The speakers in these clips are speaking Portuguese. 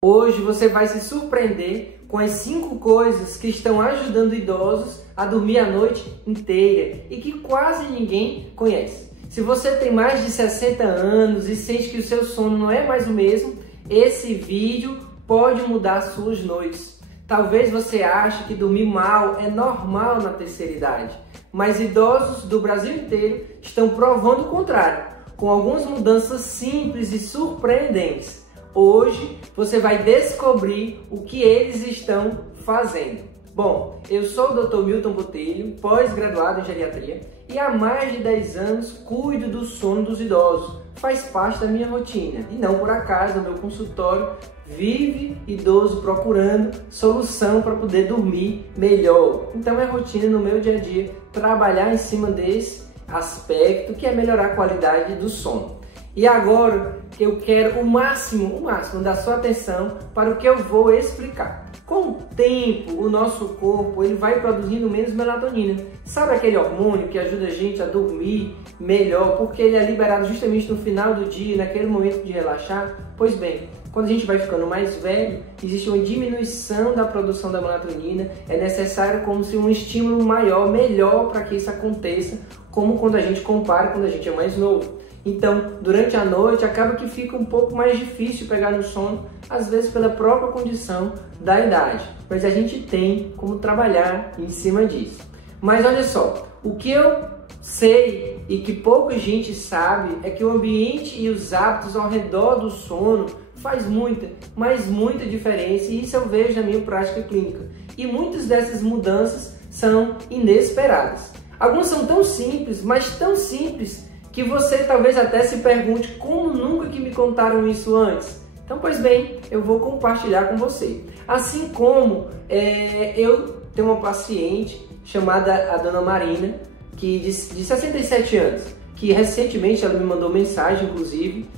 Hoje você vai se surpreender com as 5 coisas que estão ajudando idosos a dormir a noite inteira e que quase ninguém conhece. Se você tem mais de 60 anos e sente que o seu sono não é mais o mesmo, esse vídeo pode mudar suas noites. Talvez você ache que dormir mal é normal na terceira idade, mas idosos do Brasil inteiro estão provando o contrário, com algumas mudanças simples e surpreendentes. Hoje você vai descobrir o que eles estão fazendo. Bom, eu sou o Dr. Milton Botelho, pós-graduado em geriatria, e há mais de 10 anos cuido do sono dos idosos. Faz parte da minha rotina e não por acaso o meu consultório vive idoso procurando solução para poder dormir melhor. Então é rotina no meu dia a dia trabalhar em cima desse aspecto que é melhorar a qualidade do sono. E agora eu quero o máximo da sua atenção para o que eu vou explicar. Com o tempo, o nosso corpo ele vai produzindo menos melatonina. Sabe aquele hormônio que ajuda a gente a dormir melhor, porque ele é liberado justamente no final do dia, naquele momento de relaxar? Pois bem, quando a gente vai ficando mais velho, existe uma diminuição da produção da melatonina, é necessário como se um estímulo maior, melhor para que isso aconteça, como quando a gente compara quando a gente é mais novo. Então, durante a noite, acaba que fica um pouco mais difícil pegar no sono, às vezes pela própria condição da idade. Mas a gente tem como trabalhar em cima disso. Mas olha só, o que eu sei e que pouca gente sabe é que o ambiente e os hábitos ao redor do sono faz muita, mas muita diferença, e isso eu vejo na minha prática clínica. E muitas dessas mudanças são inesperadas. Algumas são tão simples, mas tão simples, que você talvez até se pergunte como nunca que me contaram isso antes. Então, pois bem, eu vou compartilhar com você. Assim como eu tenho uma paciente chamada a Dona Marina, que de 67 anos, que recentemente ela me mandou mensagem, inclusive,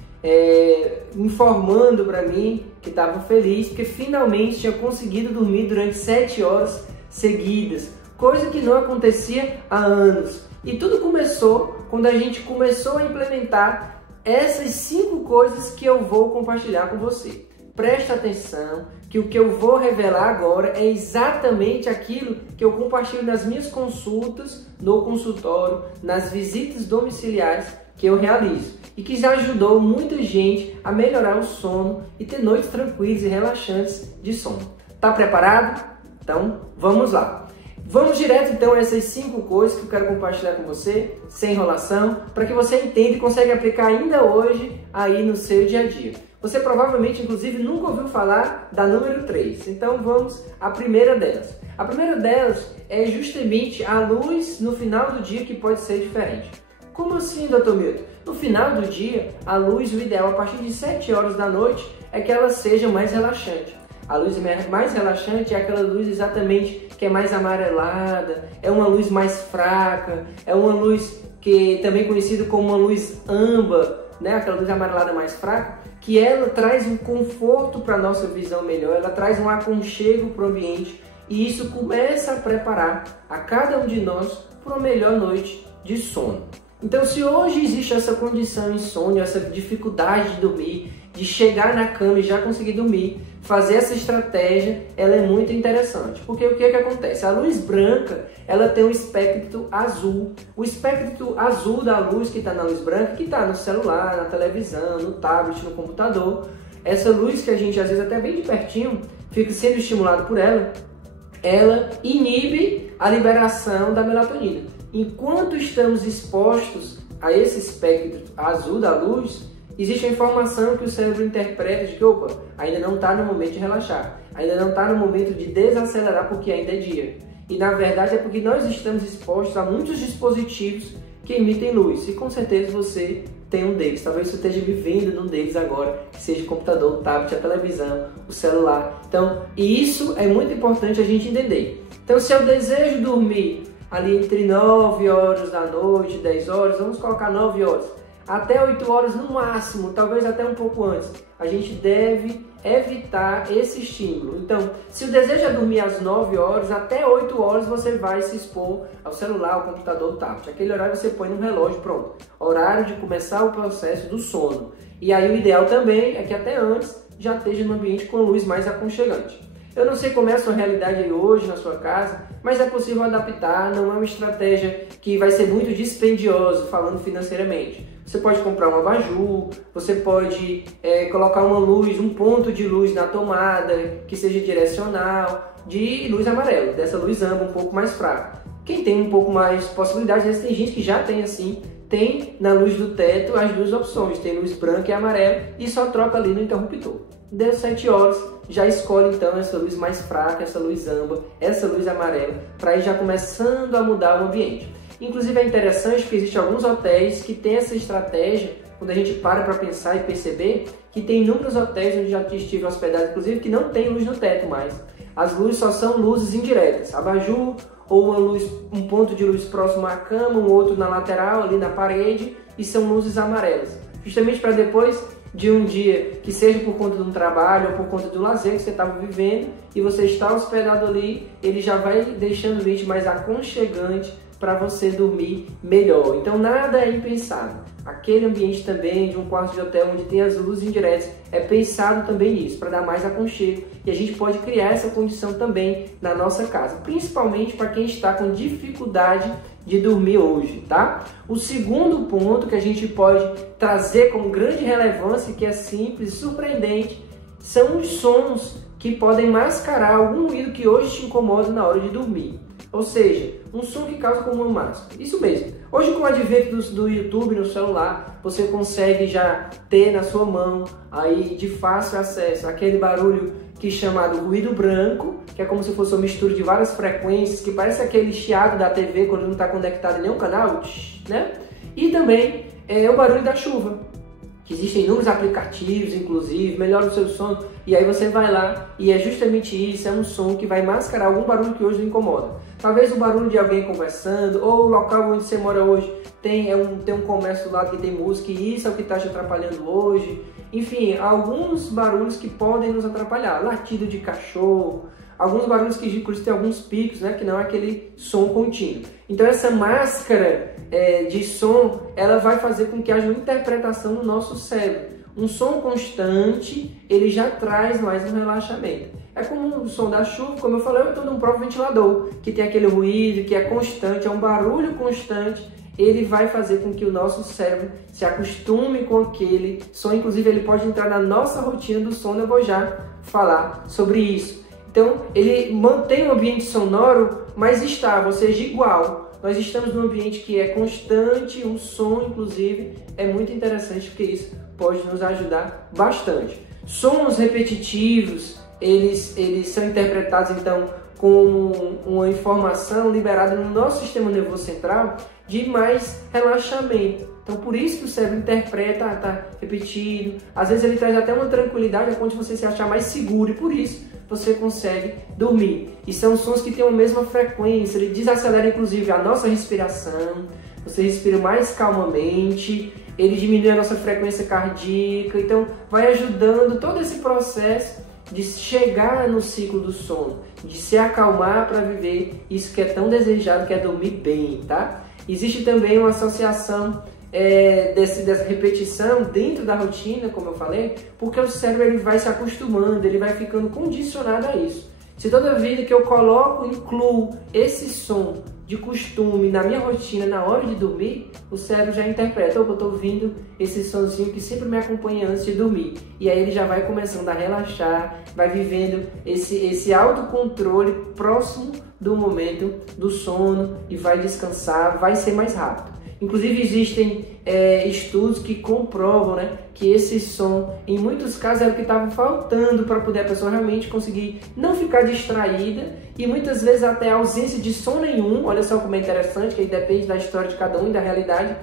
informando para mim que estava feliz, porque finalmente tinha conseguido dormir durante 7 horas seguidas, coisa que não acontecia há anos. E tudo começou quando a gente começou a implementar essas 5 coisas que eu vou compartilhar com você. Presta atenção que o que eu vou revelar agora é exatamente aquilo que eu compartilho nas minhas consultas, no consultório, nas visitas domiciliares que eu realizo e que já ajudou muita gente a melhorar o sono e ter noites tranquilas e relaxantes de sono. Tá preparado? Então, vamos lá! Vamos direto então a essas 5 coisas que eu quero compartilhar com você, sem enrolação, para que você entenda e consiga aplicar ainda hoje aí no seu dia a dia. Você provavelmente, inclusive, nunca ouviu falar da número 3, então vamos à primeira delas. A primeira delas é justamente a luz no final do dia que pode ser diferente. Como assim, Dr. Milton? No final do dia, a luz, o ideal a partir de 7 horas da noite, é que ela seja mais relaxante. A luz mais relaxante é aquela luz exatamente que é mais amarelada, é uma luz mais fraca, é uma luz que também conhecida como uma luz âmbar, né? Aquela luz amarelada mais fraca, que ela traz um conforto para a nossa visão melhor, ela traz um aconchego para o ambiente e isso começa a preparar a cada um de nós para uma melhor noite de sono. Então, se hoje existe essa condição insônia, essa dificuldade de dormir, de chegar na cama e já conseguir dormir, fazer essa estratégia, ela é muito interessante. Porque o que acontece? A luz branca, ela tem um espectro azul. O espectro azul da luz que está na luz branca, que está no celular, na televisão, no tablet, no computador, essa luz que a gente, às vezes, até bem de pertinho, fica sendo estimulado por ela, ela inibe a liberação da melatonina. Enquanto estamos expostos a esse espectro azul da luz, existe a informação que o cérebro interpreta de que, opa, ainda não está no momento de relaxar, ainda não está no momento de desacelerar porque ainda é dia. E na verdade é porque nós estamos expostos a muitos dispositivos que emitem luz, e com certeza você tem um deles. Talvez você esteja vivendo num deles agora, que seja o computador, o tablet, a televisão, o celular. Então, isso é muito importante a gente entender. Então, se eu desejo dormir ali entre 9 horas da noite, 10 horas, vamos colocar 9 horas, até 8 horas no máximo, talvez até um pouco antes, a gente deve evitar esse estímulo. Então, se o desejo é dormir às 9 horas, até 8 horas você vai se expor ao celular, ao computador, ao tablet. Aquele horário você põe no relógio, pronto. Horário de começar o processo do sono. E aí o ideal também é que até antes já esteja no ambiente com luz mais aconchegante. Eu não sei como é a sua realidade aí hoje na sua casa, mas é possível adaptar, não é uma estratégia que vai ser muito dispendiosa, falando financeiramente. Você pode comprar um abajur, você pode colocar uma luz, um ponto de luz na tomada, que seja direcional, de luz amarela, dessa luz âmbar um pouco mais fraca. Quem tem um pouco mais possibilidades, tem gente que já tem assim, tem na luz do teto as duas opções, tem luz branca e amarela e só troca ali no interruptor. Deu 7 horas, já escolhe então essa luz mais fraca, essa luz âmbar, essa luz amarela, para ir já começando a mudar o ambiente. Inclusive é interessante porque existem alguns hotéis que têm essa estratégia, quando a gente para pensar e perceber, que tem inúmeros hotéis onde já estive hospedado, inclusive, que não tem luz no teto mais. As luzes só são luzes indiretas, abajur, ou uma luz, um ponto de luz próximo à cama, um outro na lateral, ali na parede, e são luzes amarelas. Justamente para depois de um dia que seja por conta de um trabalho ou por conta do lazer que você estava vivendo e você está hospedado ali, ele já vai deixando o ambiente mais aconchegante para você dormir melhor. Então nada é impensável. Aquele ambiente também de um quarto de hotel onde tem as luzes indiretas é pensado também nisso, para dar mais aconchego. E a gente pode criar essa condição também na nossa casa, principalmente para quem está com dificuldade de dormir hoje, tá? O segundo ponto que a gente pode trazer como grande relevância, que é simples e surpreendente, são os sons que podem mascarar algum ruído que hoje te incomoda na hora de dormir. Ou seja, um som que causa como uma máscara. Isso mesmo. Hoje, com o advento do YouTube no celular, você consegue já ter na sua mão, aí de fácil acesso, aquele barulho que é chamado ruído branco, que é como se fosse uma mistura de várias frequências, que parece aquele chiado da TV quando não está conectado em nenhum canal, né? E também o barulho da chuva, que existem inúmeros aplicativos, inclusive, melhora o seu sono, e aí você vai lá e é justamente isso, é um som que vai mascarar algum barulho que hoje lhe incomoda. Talvez o barulho de alguém conversando, ou o local onde você mora hoje tem um comércio do lado que tem música e isso é o que está te atrapalhando hoje. Enfim, alguns barulhos que podem nos atrapalhar, latido de cachorro, alguns barulhos que inclusive tem alguns picos, né, que não é aquele som contínuo. Então essa máscara de som, ela vai fazer com que haja uma interpretação no nosso cérebro. Um som constante, ele já traz mais um relaxamento. É como o som da chuva, como eu falei, ou então de um próprio ventilador, que tem aquele ruído, que é constante, é um barulho constante, ele vai fazer com que o nosso cérebro se acostume com aquele som. Inclusive, ele pode entrar na nossa rotina do sono, eu vou já falar sobre isso. Então, ele mantém um ambiente sonoro mais estável, ou seja, igual. Nós estamos num ambiente que é constante, o som, inclusive, é muito interessante, porque isso pode nos ajudar bastante. Sons repetitivos, eles são interpretados, então, como uma informação liberada no nosso sistema nervoso central de mais relaxamento. Então, por isso que o cérebro interpreta, tá repetido. Às vezes ele traz até uma tranquilidade a ponto de você se achar mais seguro e por isso você consegue dormir. E são sons que têm a mesma frequência, ele desacelera inclusive a nossa respiração, você respira mais calmamente, ele diminui a nossa frequência cardíaca, então vai ajudando todo esse processo de chegar no ciclo do sono, de se acalmar para viver isso que é tão desejado, que é dormir bem, tá? Existe também uma associação dessa repetição dentro da rotina, como eu falei, porque o cérebro ele vai se acostumando, ele vai ficando condicionado a isso. Se toda vida que eu incluo esse som de costume na minha rotina na hora de dormir, o cérebro já interpreta, opa, eu estou ouvindo esse sonzinho que sempre me acompanha antes de dormir. E aí ele já vai começando a relaxar, vai vivendo esse autocontrole próximo do momento do sono e vai descansar, vai ser mais rápido. Inclusive existem estudos que comprovam, né, que esse som, em muitos casos, era o que estava faltando para poder a pessoa realmente conseguir não ficar distraída e muitas vezes até a ausência de som nenhum. Olha só como é interessante, que aí depende da história de cada um e da realidade.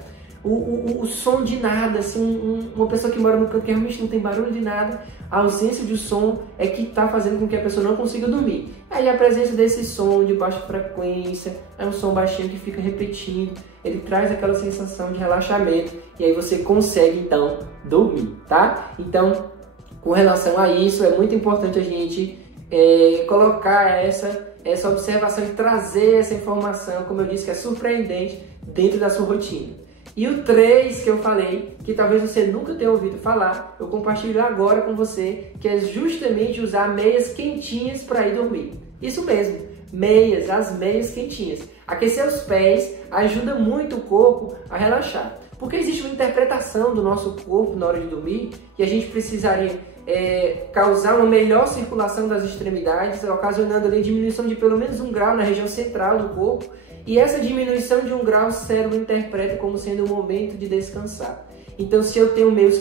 O som de nada, assim, uma pessoa que mora no campo que realmente não tem barulho de nada, a ausência de som é que está fazendo com que a pessoa não consiga dormir. Aí a presença desse som de baixa frequência, é um som baixinho que fica repetindo, ele traz aquela sensação de relaxamento e aí você consegue então dormir, tá? Então, com relação a isso, é muito importante a gente colocar essa observação e trazer essa informação, como eu disse, que é surpreendente dentro da sua rotina. E o 3 que eu falei, que talvez você nunca tenha ouvido falar, eu compartilho agora com você, que é justamente usar meias quentinhas para ir dormir. Isso mesmo, meias, as meias quentinhas. Aquecer os pés ajuda muito o corpo a relaxar. Porque existe uma interpretação do nosso corpo na hora de dormir que a gente precisaria causar uma melhor circulação das extremidades, ocasionando ali diminuição de pelo menos 1 grau na região central do corpo. E essa diminuição de 1 grau o cérebro interpreta como sendo um momento de descansar. Então, se eu tenho meias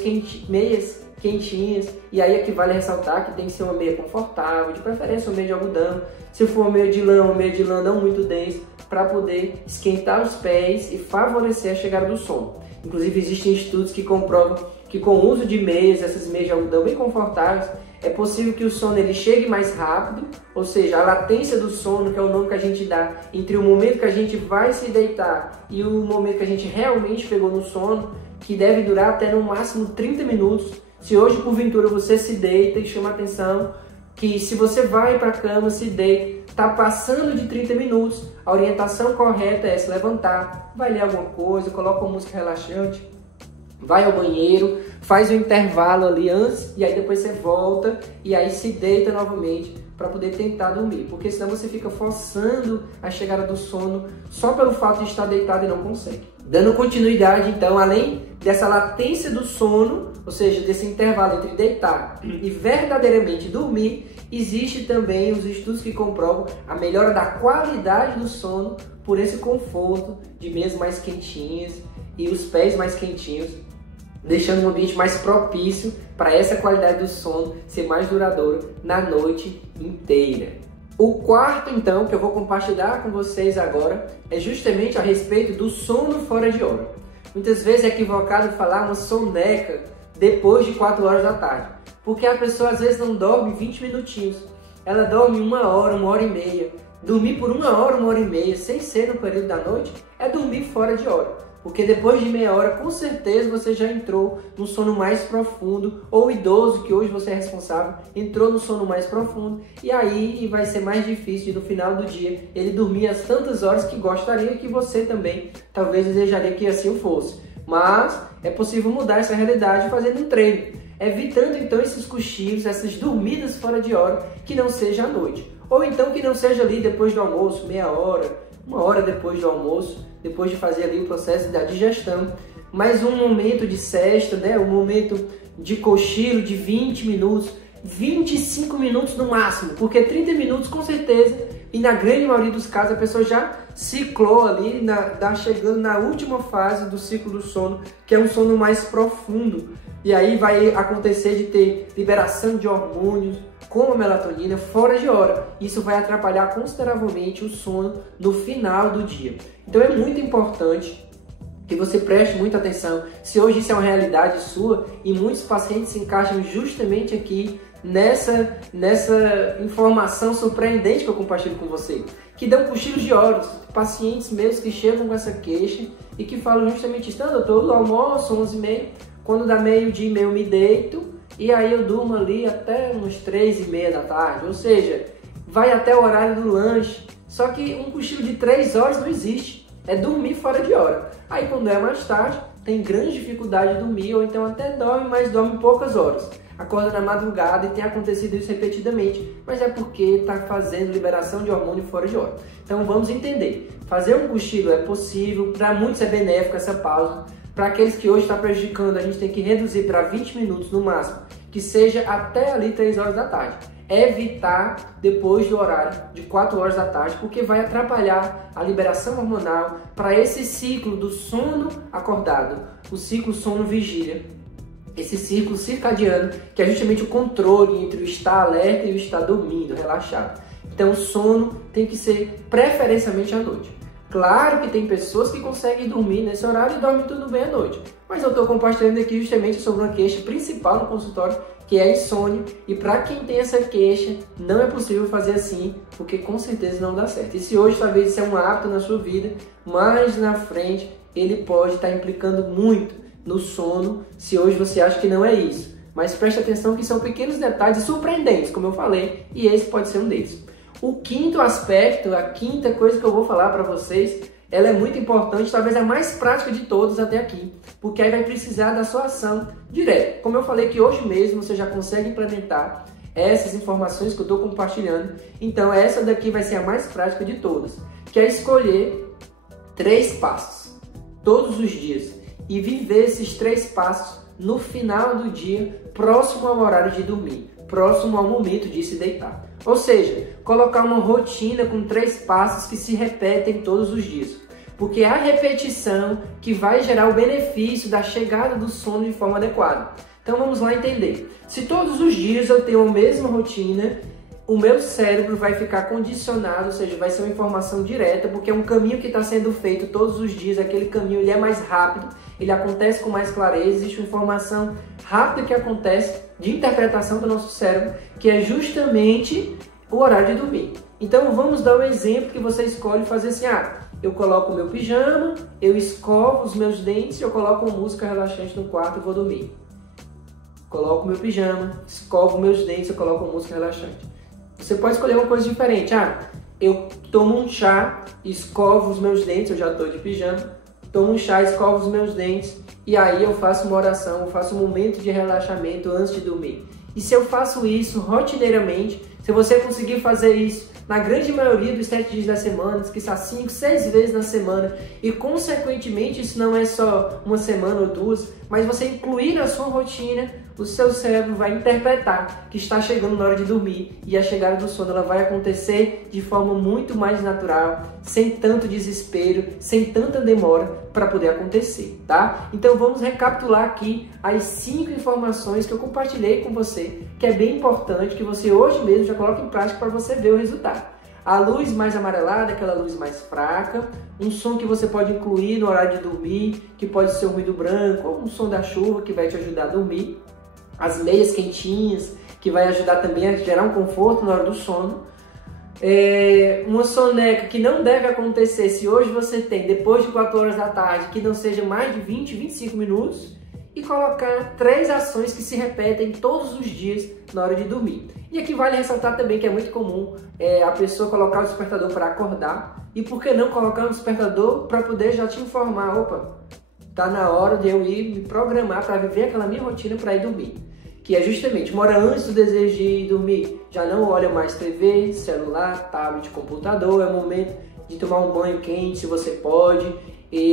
quentinhas, e aí aqui vale ressaltar que tem que ser uma meia confortável, de preferência uma meia de algodão, se for uma meia de lã não muito densa, para poder esquentar os pés e favorecer a chegada do sono. Inclusive, existem estudos que comprovam que com o uso de meias, essas meias de algodão bem confortáveis, é possível que o sono ele chegue mais rápido, ou seja, a latência do sono, que é o nome que a gente dá entre o momento que a gente vai se deitar e o momento que a gente realmente pegou no sono, que deve durar até no máximo 30 minutos. Se hoje, porventura, você se deita e chama atenção que se você vai para a cama, se deita, está passando de 30 minutos, a orientação correta é se levantar, vai ler alguma coisa, coloca uma música relaxante, vai ao banheiro, faz um intervalo ali antes e aí depois você volta e aí se deita novamente para poder tentar dormir, porque senão você fica forçando a chegada do sono só pelo fato de estar deitado e não consegue. Dando continuidade, então, além dessa latência do sono, ou seja, desse intervalo entre deitar e verdadeiramente dormir, existe também os estudos que comprovam a melhora da qualidade do sono por esse conforto de meias mais quentinhas e os pés mais quentinhos, deixando um ambiente mais propício para essa qualidade do sono ser mais duradouro na noite inteira. O quarto, então, que eu vou compartilhar com vocês agora é justamente a respeito do sono fora de hora. Muitas vezes é equivocado falar uma soneca depois de 4 horas da tarde, porque a pessoa às vezes não dorme 20 minutinhos, ela dorme 1 hora, 1h30. Dormir por 1 hora, 1h30, sem ser no período da noite, é dormir fora de hora. Porque depois de meia hora, com certeza você já entrou no sono mais profundo, ou o idoso, que hoje você é responsável, entrou no sono mais profundo, e aí vai ser mais difícil de, no final do dia, ele dormir as tantas horas que gostaria, que você também talvez desejaria que assim fosse. Mas é possível mudar essa realidade fazendo um treino, evitando então esses cochilos, essas dormidas fora de hora, que não seja à noite. Ou então que não seja ali depois do almoço, meia hora, 1 hora depois do almoço, depois de fazer ali o processo da digestão, mas um momento de sesta, né? Um momento de cochilo de 20 minutos, 25 minutos no máximo, porque 30 minutos com certeza, e na grande maioria dos casos a pessoa já ciclou ali, chegando na última fase do ciclo do sono, que é um sono mais profundo, e aí vai acontecer de ter liberação de hormônios, como a melatonina, fora de hora. Isso vai atrapalhar consideravelmente o sono no final do dia. Então é muito importante que você preste muita atenção. Se hoje isso é uma realidade sua, e muitos pacientes se encaixam justamente aqui nessa informação surpreendente que eu compartilho com você, que dão cochilos de horas, pacientes meus que chegam com essa queixa e que falam justamente isso: doutor, eu almoço 11h30, quando dá meio-dia eu me deito, e aí eu durmo ali até uns 3h30 da tarde, ou seja, vai até o horário do lanche. Só que um cochilo de 3 horas não existe, é dormir fora de hora. Aí quando é mais tarde, tem grande dificuldade de dormir, ou então até dorme, mas dorme poucas horas. Acorda na madrugada, e tem acontecido isso repetidamente, mas é porque está fazendo liberação de hormônio fora de hora. Então vamos entender, fazer um cochilo é possível, para muitos é benéfico essa pausa. Para aqueles que hoje está prejudicando, a gente tem que reduzir para 20 minutos no máximo, que seja até ali 3 horas da tarde. Evitar depois do horário de 4 horas da tarde, porque vai atrapalhar a liberação hormonal para esse ciclo do sono acordado, o ciclo sono-vigília, esse ciclo circadiano, que é justamente o controle entre o estar alerta e o estar dormindo, relaxado. Então o sono tem que ser preferencialmente à noite. Claro que tem pessoas que conseguem dormir nesse horário e dormem tudo bem à noite, mas eu estou compartilhando aqui justamente sobre uma queixa principal no consultório, que é a insônia, e para quem tem essa queixa, não é possível fazer assim, porque com certeza não dá certo. E se hoje talvez isso é um hábito na sua vida, mais na frente ele pode estar implicando muito no sono, se hoje você acha que não é isso. Mas preste atenção que são pequenos detalhes surpreendentes, como eu falei, e esse pode ser um deles. O quinto aspecto, a quinta coisa que eu vou falar para vocês ela é muito importante, talvez a mais prática de todas até aqui, porque aí vai precisar da sua ação direta. Como eu falei que hoje mesmo você já consegue implementar essas informações que eu estou compartilhando, então essa daqui vai ser a mais prática de todas, que é escolher 3 passos todos os dias e viver esses 3 passos no final do dia, próximo ao horário de dormir, próximo ao momento de se deitar. Ou seja, colocar uma rotina com 3 passos que se repetem todos os dias. Porque é a repetição que vai gerar o benefício da chegada do sono de forma adequada. Então vamos lá entender. Se todos os dias eu tenho a mesma rotina, o meu cérebro vai ficar condicionado, ou seja, vai ser uma informação direta, porque é um caminho que está sendo feito todos os dias, aquele caminho ele é mais rápido, ele acontece com mais clareza, existe uma informação rápida que acontece de interpretação do nosso cérebro, que é justamente o horário de dormir. Então vamos dar um exemplo que você escolhe fazer assim, eu coloco o meu pijama, eu escovo os meus dentes, eu coloco uma música relaxante no quarto e vou dormir. Coloco o meu pijama, escovo meus dentes, eu coloco uma música relaxante. Você pode escolher uma coisa diferente. Eu tomo um chá, escovo os meus dentes, eu já estou de pijama, tomo um chá, escovo os meus dentes e aí eu faço uma oração, eu faço um momento de relaxamento antes de dormir. E se eu faço isso rotineiramente, se você conseguir fazer isso na grande maioria dos 7 dias da semana, que está 5, 6 vezes na semana, e consequentemente isso não é só uma semana ou 2, mas você incluir na sua rotina, o seu cérebro vai interpretar que está chegando na hora de dormir e a chegada do sono ela vai acontecer de forma muito mais natural, sem tanto desespero, sem tanta demora para poder acontecer, tá? Então vamos recapitular aqui as 5 informações que eu compartilhei com você, que é bem importante que você hoje mesmo já coloque em prática para você ver o resultado. A luz mais amarelada, aquela luz mais fraca, um som que você pode incluir no horário de dormir, que pode ser um ruído branco ou um som da chuva que vai te ajudar a dormir. As meias quentinhas, que vai ajudar também a gerar um conforto na hora do sono. Uma soneca que não deve acontecer se hoje você tem, depois de 4 horas da tarde, que não seja mais de 20, 25 minutos. E colocar 3 ações que se repetem todos os dias na hora de dormir. E aqui vale ressaltar também que é muito comum a pessoa colocar o despertador para acordar. E por que não colocar um despertador para poder já te informar, opa, tá na hora de eu ir me programar para viver aquela minha rotina para ir dormir. Que é justamente, uma hora antes do desejo de ir dormir, já não olha mais TV, celular, tablet, computador, é o momento de tomar um banho quente, se você pode,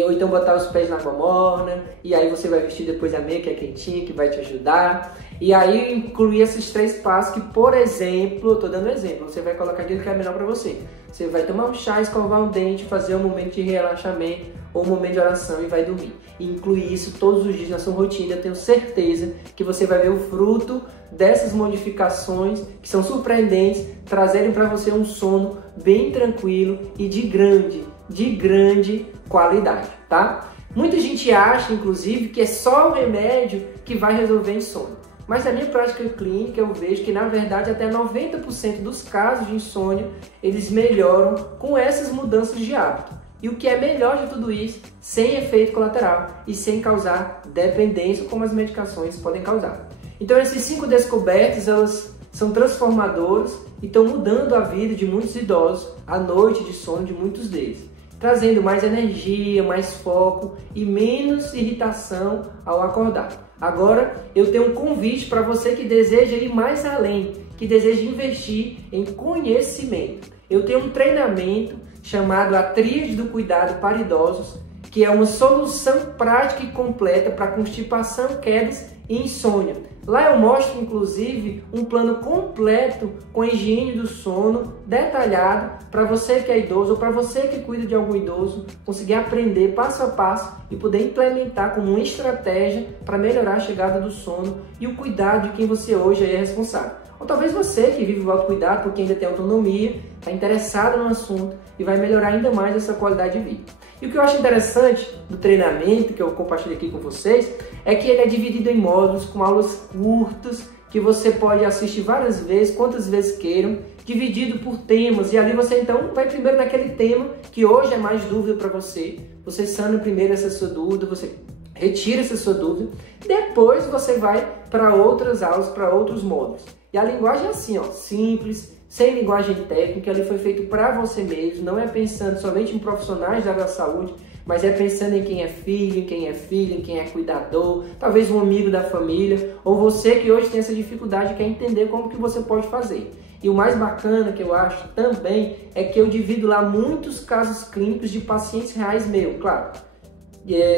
ou então botar os pés na água morna, e aí você vai vestir depois a meia que é quentinha, que vai te ajudar. E aí incluir esses 3 passos que, por exemplo, eu tô dando um exemplo, você vai colocar aquilo que é melhor para você. Você vai tomar um chá, escovar um dente, fazer um momento de relaxamento ou um momento de oração e vai dormir. E incluir isso todos os dias na sua rotina, eu tenho certeza que você vai ver o fruto dessas modificações que são surpreendentes, trazerem para você um sono bem tranquilo e de grande qualidade, tá? Muita gente acha, inclusive, que é só o remédio que vai resolver a insônia. Mas na minha prática clínica eu vejo que, na verdade, até 90% dos casos de insônia, eles melhoram com essas mudanças de hábito. E o que é melhor de tudo isso, sem efeito colateral e sem causar dependência, como as medicações podem causar. Então, essas 5 descobertas, elas são transformadoras e estão mudando a vida de muitos idosos, a noite de sono de muitos deles, trazendo mais energia, mais foco e menos irritação ao acordar. Agora, eu tenho um convite para você que deseja ir mais além, que deseja investir em conhecimento. Eu tenho um treinamento chamado A Tríade do Cuidado para Idosos, que é uma solução prática e completa para constipação, quedas e insônia. Lá eu mostro, inclusive, um plano completo com a higiene do sono, detalhado, para você que é idoso ou para você que cuida de algum idoso, conseguir aprender passo a passo e poder implementar como uma estratégia para melhorar a chegada do sono e o cuidado de quem você hoje é responsável. Ou talvez você que vive o autocuidado porque ainda tem autonomia, está interessado no assunto e vai melhorar ainda mais essa qualidade de vida. E o que eu acho interessante do treinamento que eu compartilho aqui com vocês é que ele é dividido em módulos com aulas curtas que você pode assistir várias vezes, quantas vezes queiram, dividido por temas. E ali você então vai primeiro naquele tema que hoje é mais dúvida para você. Você sana primeiro essa sua dúvida, você retira essa sua dúvida. Depois você vai para outras aulas, para outros módulos. E a linguagem é assim, ó, simples, sem linguagem técnica, ele foi feito para você mesmo, não é pensando somente em profissionais da área da saúde, mas é pensando em quem é filho, em quem é filha, em quem é cuidador, talvez um amigo da família, ou você que hoje tem essa dificuldade e quer entender como que você pode fazer. E o mais bacana que eu acho também é que eu divido lá muitos casos clínicos de pacientes reais meus, claro,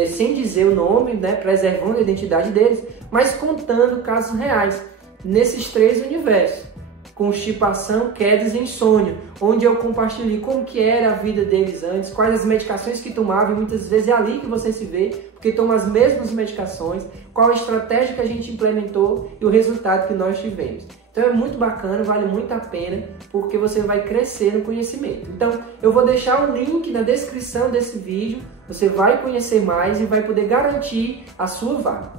sem dizer o nome, né, preservando a identidade deles, mas contando casos reais nesses 3 universos: constipação, quedas e insônia, onde eu compartilhei como que era a vida deles antes, quais as medicações que tomavam, e muitas vezes é ali que você se vê, porque toma as mesmas medicações, qual a estratégia que a gente implementou e o resultado que nós tivemos. Então é muito bacana, vale muito a pena, porque você vai crescer no conhecimento. Então eu vou deixar o link na descrição desse vídeo, você vai conhecer mais e vai poder garantir a sua vaga.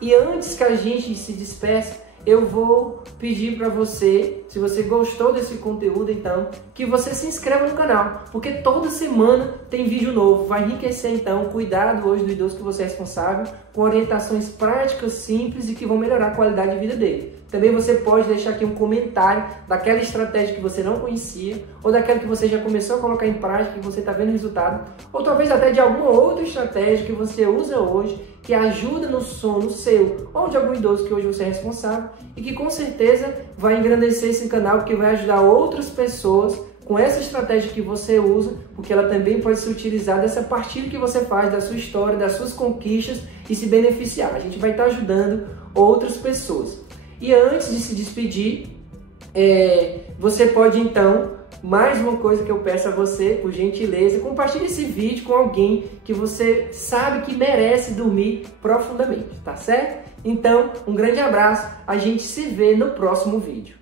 E antes que a gente se despeça, eu vou pedir para você, se você gostou desse conteúdo, então, que você se inscreva no canal, porque toda semana tem vídeo novo, vai enriquecer então o cuidado hoje do idoso que você é responsável, com orientações práticas, simples e que vão melhorar a qualidade de vida dele. Também você pode deixar aqui um comentário daquela estratégia que você não conhecia, ou daquela que você já começou a colocar em prática e você está vendo o resultado, ou talvez até de alguma outra estratégia que você usa hoje, que ajuda no sono seu, ou de algum idoso que hoje você é responsável, e que com certeza vai engrandecer esse canal, porque vai ajudar outras pessoas com essa estratégia que você usa, porque ela também pode ser utilizada, essa partilha que você faz da sua história, das suas conquistas e se beneficiar. A gente vai estar ajudando outras pessoas. E antes de se despedir, você pode então, mais uma coisa que eu peço a você, por gentileza, compartilhe esse vídeo com alguém que você sabe que merece dormir profundamente, tá certo? Então, um grande abraço, a gente se vê no próximo vídeo.